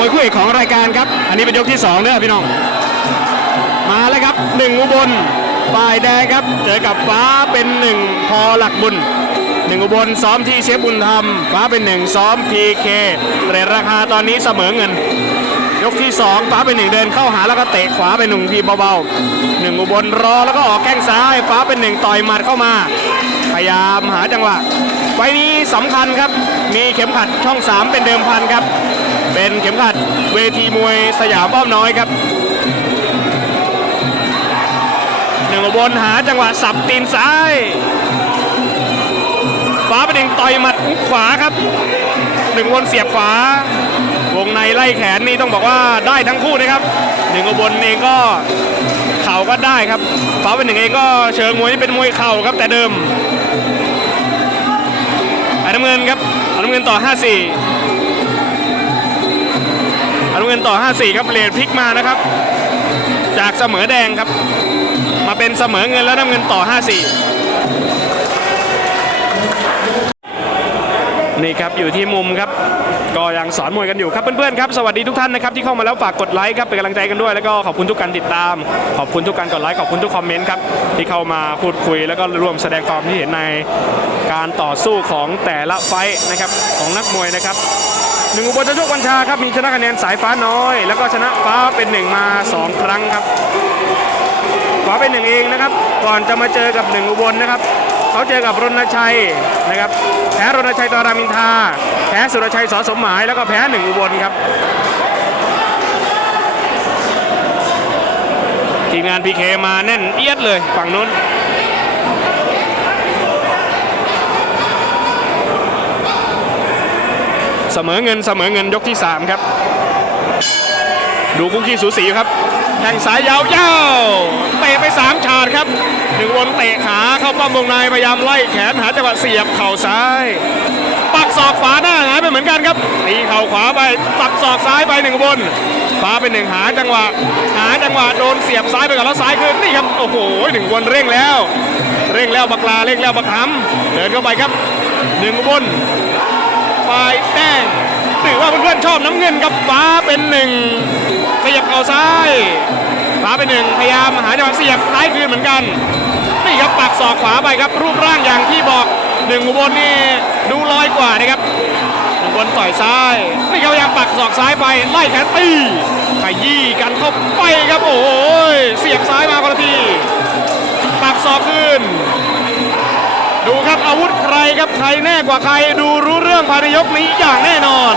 วยคู่เอกของรายการครับ อันนี้เป็นยกที่สองเด้อพี่น้อง มาแล้วครับหนึ่งอุบลฝ่ายแดงครับ เจอกับฟ้าเป็นหนึ่งพอหลักบุญหนึ่งอุบลซ้อมที่เชฟบุญธรรม ฟ้าเป็นหนึ่งซ้อมพีเคเรทราคาตอนนี้เสมอเงิน ยกที่สองฟ้าเป็นหนึ่งเดินเข้าหาแล้วก็เตะขวาไปหนึ่งทีเบาๆหนึ่งอุบลรอแล้วก็ออกแข้งซ้าย ฟ้าเป็นหนึ่งต่อยหมัดเข้ามา พยายามหาจังหวะไฟนี้สำคัญครับ มีเข็มขัดช่อง 3 เป็นเดิมพันครับ เป็นเข็มขัดเวทีมวยสยามป้อมน้อยครับหนึ่งบลหาจังหวะสับตีนซ้ายฟ้าเป็นหนึ่งต่อยหมัดขวาครับหนึ่งบลเสียบขวาวงในไล่แขนนี่ต้องบอกว่าได้ทั้งคู่นะครับหนึ่งบลเองก็เข่าก็ได้ครับฟ้าเป็นหนึ่งเองก็เชิงมวยนี่เป็นมวยเข่าครับแต่เดิมไอ้น้ำเงินครับอาน้ำเงินต่อ 54 น้ำเงินต่อ 54 ครับเปลี่ยนพลิกมานะครับ จากเสมอแดงครับ มาเป็นเสมอเงินแล้วน้ำเงินต่อ 54 นี่ครับอยู่ที่มุมครับ ก็ยังสอนมวยกันอยู่ครับเพื่อนๆครับสวัสดีทุกท่านนะครับที่เข้ามาแล้วฝากกดไลค์ครับเป็นกำลังใจกันด้วย แล้วก็ขอบคุณทุกการติดตาม ขอบคุณทุกการกดไลค์ขอบคุณทุกคอมเมนต์ครับที่เข้ามาพูดคุย แล้วก็ร่วมแสดงความคิดเห็นในการต่อสู้ของแต่ละไฟนะครับของนักมวยนะครับ หนึ่งอุบลจะโชคบัญชาครับมีชนะคะแนนสายฟ้าน้อย แล้วก็ชนะฟ้าเป็นหนึ่งมาสองครั้งครับขอเป็นหนึ่งเองนะครับ ก่อนจะมาเจอกับหนึ่งอุบลนะครับเขาเจอกับรณชัยนะครับแพ้รณชัยตอรามินทาแพ้สุรชัยสอสมหมายแล้วก็แพ้หนึ่งอุบลครับทีมงานพีเคมาแน่นเอียดเลยฝั่งนู้น เสมอเงินเสมอเงินยกที่ 3 ครับ ดูคุกกี้สูสีครับแทงสายยาวๆเตะไปสามฉาดครับหนึ่งวนเตะขาเข้าป้อมวงในพยายามไล่แขนหาจังหวะเสียบเข่าซ้ายปักศอกขวาหน้าหายไปเหมือนกันครับตีเข่าขวาไปปักศอกซ้ายไปหนึ่งบนฟ้าเป็นหนึ่งหาจังหวะ หาจังหวะโดนเสียบซ้ายไปก่อนแล้วซ้ายขึ้นนี่ครับโอ้โหหนึ่งวนเร่งแล้ว เร่งแล้วบักลาเร่งแล้วบักหำเดินเข้าไปครับหนึ่งบน ฝ่ายแดงถือว่าเพื่อนๆชอบน้ำเงินกับฟ้าเป็นหนึ่งขยับเข่าซ้ายฟ้าเป็นหนึ่งพยายามหาจังหวะเสียบซ้ายคืนเหมือนกันนี่ครับปักศอกขวาไปครับ รูปร่างอย่างที่บอกหนึ่งอุบลนี่ดูลอยกว่านะครับหนึ่งอุบลต่อยซ้ายนี่ครับพยายามปักศอกซ้ายไปไล่แขนตีขยี้กันเข้าไปครับโอ้ยเสียบซ้ายมาคนละทีปักศอกขึ้น ดูครับอาวุธใครครับใครแน่กว่าใคร ดูรู้เรื่องภายในยกนี้อย่างแน่นอน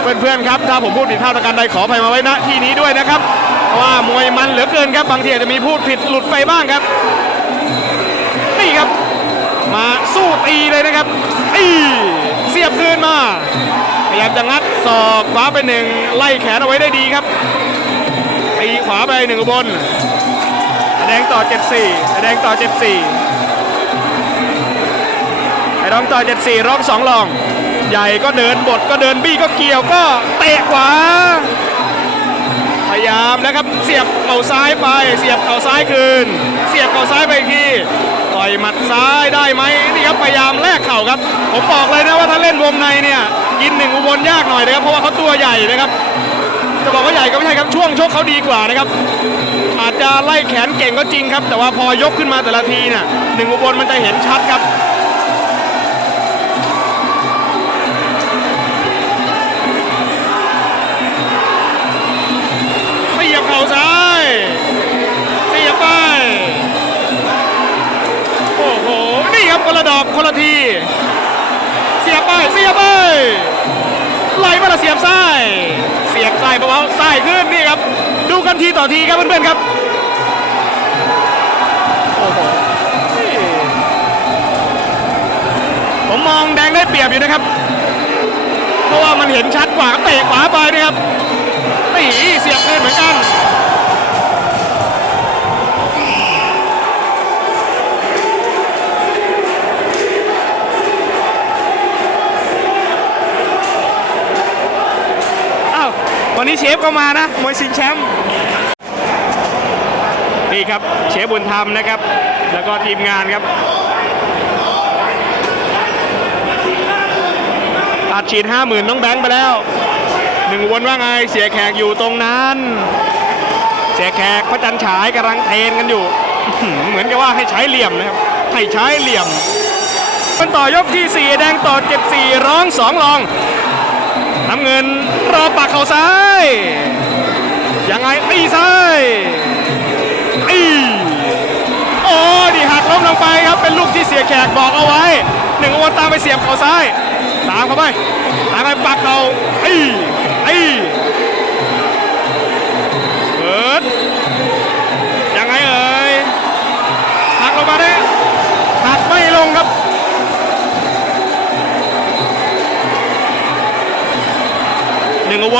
เพื่อนๆครับ ถ้าผมพูดผิดพลาดประการใดขออภัยมาไว้ณที่นี้ด้วยนะครับเพราะว่ามวยมันเหลือเกินครับบางทีอาจจะมีพูดผิดหลุดไปบ้างครับนี่ครับ มาสู้ตีเลยนะครับตีเสียบคืนมาพยายามจะงัดศอกขวาไปหนึ่งไล่แขนเอาไว้ได้ดีครับตีขวาไปหนึ่งบลแดงต่อ 74แดงต่อ 74 ไอ้รองต่อเจ็ดสี่ร้องสองลอง ใหญ่ก็เดินบดก็เดินบี้ก็เกี่ยวก็เตะขวา พยายามนะครับเสียบเข่าซ้ายไป เสียบเข่าซ้ายคืน เสียบเข่าซ้ายไปอีกทีต่อยหมัดซ้ายได้ไหมนี่ครับพยายามแลกเข่าครับ ผมบอกเลยนะว่าถ้าเล่นวงในเนี่ยกินหนึ่งอุบลยากหน่อยนะครับเพราะว่าเขาตัวใหญ่นะครับจะบอกว่าใหญ่ก็ไม่ใช่ครับช่วงชกเขาดีกว่านะครับอาจจะไล่แขนเก่งก็จริงครับ แต่ว่าพอยกขึ้นมาแต่ละทีน่ะหนึ่งอุบลมันจะเห็นชัดครับ อกคนละที เสียบไป เสียบไป ไหลมาละเสียบซ้าย เสียบซ้ายเบาๆซ้ายขึ้นนี่ครับ ดูกันทีต่อทีครับเพื่อนๆครับผมมองแดงได้เปรียบอยู่นะครับ เพราะว่ามันเห็นชัดกว่าเตะขวาไปนะครับ นี้เชฟก็มานะมวยชิงแชมป์นี่ครับเชฟบุญธรรมนะครับ แล้วก็ทีมงานครับอัดฉีดห้าหมื่นน้องแบงค์ไปแล้วหนึ่งวนว่าไงเสียแขกอยู่ตรงนั้น เสียแขกพระจันฉายกำลังเทนกันอยู่ เหมือนกับว่าให้ใช้เหลี่ยมนะครับให้ใช้เหลี่ยมเป็นต่อยกที่ 4 แดงต่อเจ็บสี่ร้องสองรอง น้ำเงินรอปักเข่าซ้าย ยังไงตีซ้ายตีโอ้ดีหักล้มลงไปครับ เป็นลูกที่เสียแขกบอกเอาไว้หนึ่งอวนตามไปเสียบเข่าซ้าย ตามเข้าไป ตามไปปักเข่าตีตี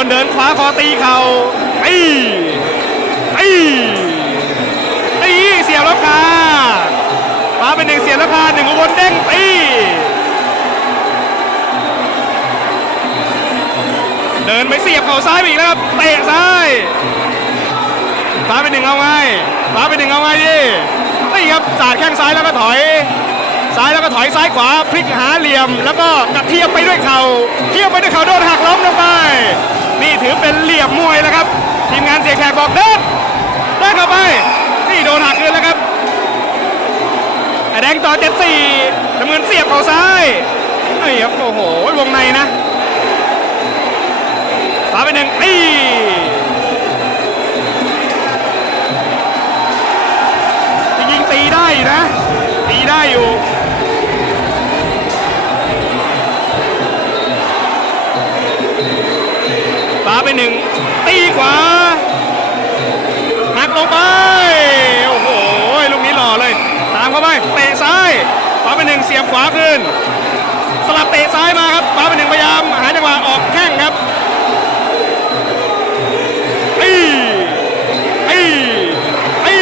นเดินขวาคอตีเข่าตีตีตีเสียบแล้วคาฟ้าเป็นหนึ่งเสียบแล้วคาหนึ่งอุบลเด้งตีเดินไปเสียบเข่าซ้ายไปอีกแล้วครับเตะซ้ายฟ้าเป็นหนึ่งเอาไงฟ้าเป็นหนึ่งเอาไงดินี่ครับสาดแข้งซ้ายแล้วก็ถอยซ้ายแล้วก็ถอยซ้ายขวาพลิกหาเหลี่ยม แล้วก็กระเทียบไปด้วยเข่าเทียบไปด้วยเข่าโดนหักล้มลงไป ถือเป็นเหลี่ยมมวยแล้วครับ ทีมงานเสียแขกบอกเดินเดินเข้าไป นี่โดนหักคืนแล้วครับแดงต่อเจ็ดสี่น้ำเงินเสียบเข่าซ้ายนี่ครับโอ้โหวงในนะฟ้าไปหนึ่งตีจริงตีได้นะตีได้อยู่าไปหนึ่งตีขวาหักลงไป โอ้โห ลูกนี้หล่อเลย ตามเข้าไป เตะซ้ายฟ้าไปหนึ่งเสียบขวาขึ้น สลับเตะซ้ายมาครับฟ้าไปหนึ่งพยายาม หาจังหวะออกแข้งครับอีอีอี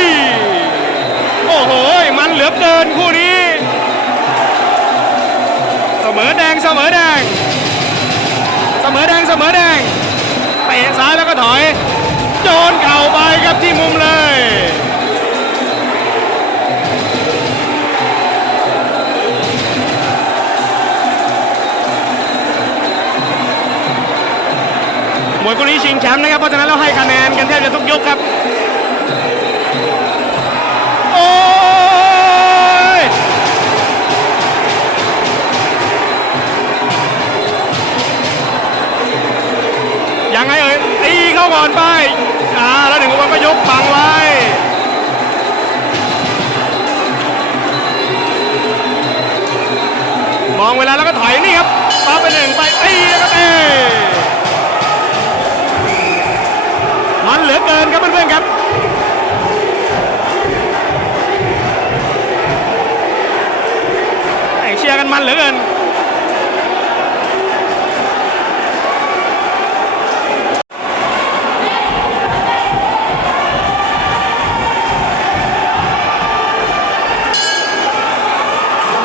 โอ้โห มันเหลือเกินคู่นี้ เสมอแดง เสมอแดง เสมอแดง เสมอแดงายแล้วก็ถอย โจนเข่าไปครับที่มุมเลย มวยคู่นี้ชิงแชมป์นะครับ เพราะฉะนั้นเราให้คะแนนกันแทบจะทุกยกครับ นี่ครับ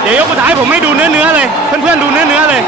ดี๋ยวยกสุดท้ายผมไม่ดูเนื้อเนื้อๆเลย เพื่อนๆดูเนื้อเนื้อๆเลย